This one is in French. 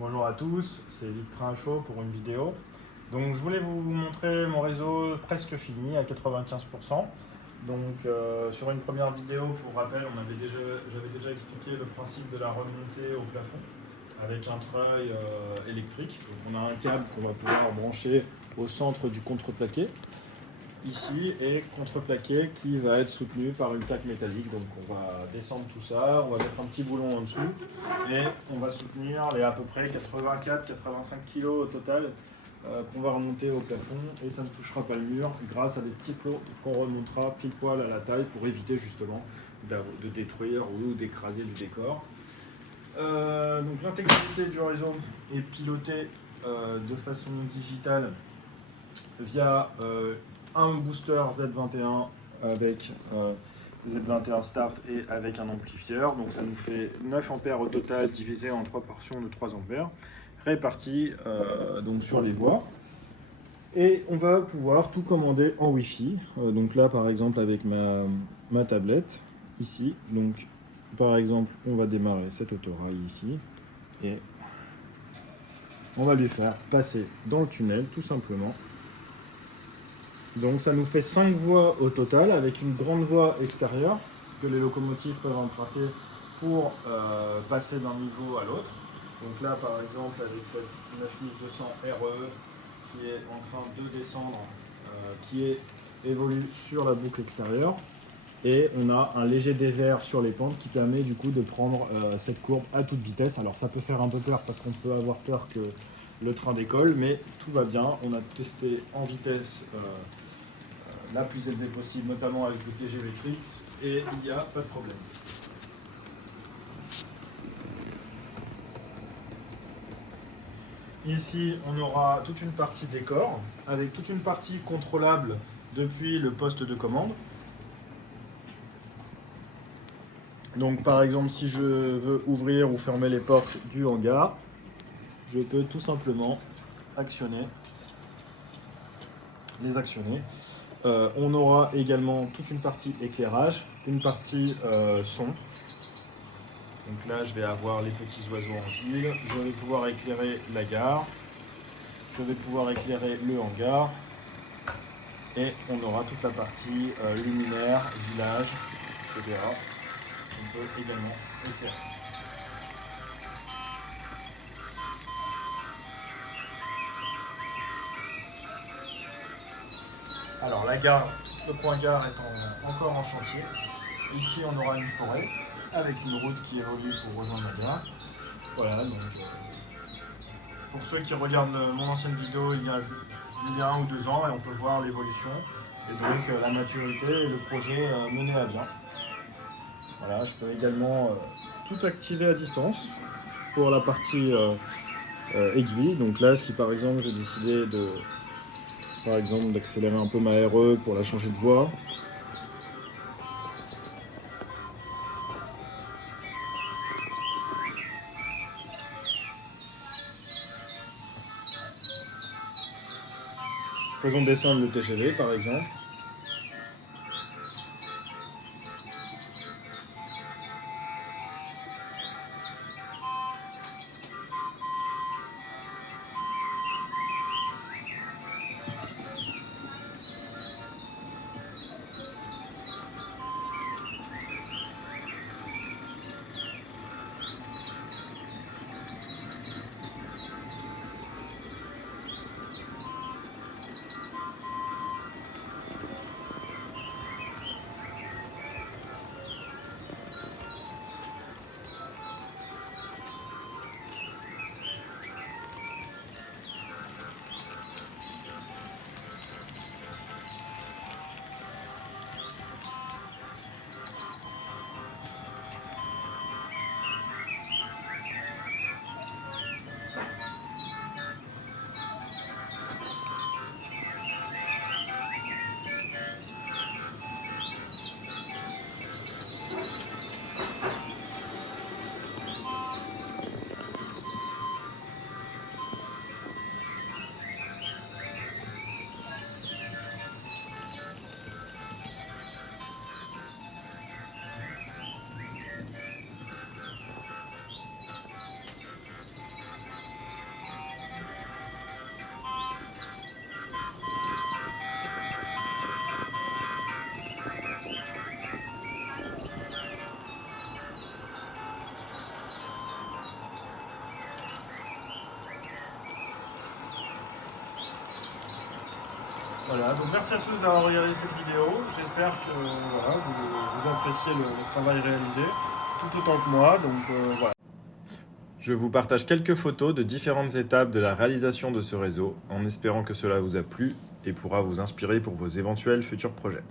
Bonjour à tous, c'est Victor Chaud pour une vidéo. Donc je voulais vous montrer mon réseau presque fini à 95%. Sur une première vidéo, pour rappel, j'avais déjà expliqué le principe de la remontée au plafond avec un treuil électrique. Donc on a un câble qu'on va pouvoir brancher au centre du contreplaqué ici et contreplaqué qui va être soutenu par une plaque métallique. Donc on va descendre tout ça, on va mettre un petit boulon en dessous et on va soutenir les à peu près 84-85 kg au total qu'on va remonter au plafond et ça ne touchera pas le mur grâce à des petits plots qu'on remontera pile poil à la taille pour éviter justement de détruire ou d'écraser du décor. Donc l'intégralité du réseau est pilotée de façon digitale via un booster Z21 avec Z21 Start et avec un amplifieur. Donc ça nous fait 9 ampères au total divisé en 3 portions de 3 ampères réparties donc sur les voies. Et on va pouvoir tout commander en Wi-Fi. Donc là par exemple avec ma tablette ici. Donc par exemple on va démarrer cet autorail ici et on va lui faire passer dans le tunnel tout simplement. Donc ça nous fait 5 voies au total avec une grande voie extérieure que les locomotives peuvent emprunter pour passer d'un niveau à l'autre. Donc là par exemple avec cette 9200 RE qui est en train de descendre, évolue sur la boucle extérieure. Et on a un léger dévers sur les pentes qui permet du coup de prendre cette courbe à toute vitesse. Alors ça peut faire un peu peur parce qu'on peut avoir peur que le train décolle, mais tout va bien. On a testé en vitesse la plus élevée possible, notamment avec le TGV Trix, et il n'y a pas de problème. Ici, on aura toute une partie décor, avec toute une partie contrôlable depuis le poste de commande. Donc par exemple, si je veux ouvrir ou fermer les portes du hangar, je peux tout simplement les actionner. On aura également toute une partie éclairage, une partie son. Donc là, je vais avoir les petits oiseaux en file. Je vais pouvoir éclairer la gare. Je vais pouvoir éclairer le hangar. Et on aura toute la partie luminaire, village, etc. On peut également éclairer. Alors la gare, tout le point gare est encore en chantier. Ici, on aura une forêt avec une route qui évolue pour rejoindre la gare. Voilà, donc pour ceux qui regardent mon ancienne vidéo il y a 1 ou 2 ans, et on peut voir l'évolution et donc la maturité et le projet mené à bien. Voilà, je peux également tout activer à distance pour la partie aiguille. Donc là, si par exemple j'ai décidé d'accélérer un peu ma RE pour la changer de voie, faisons descendre le TGV par exemple. Voilà, donc merci à tous d'avoir regardé cette vidéo. J'espère que voilà, vous appréciez le travail réalisé, tout autant que moi. Donc voilà. Je vous partage quelques photos de différentes étapes de la réalisation de ce réseau, en espérant que cela vous a plu et pourra vous inspirer pour vos éventuels futurs projets.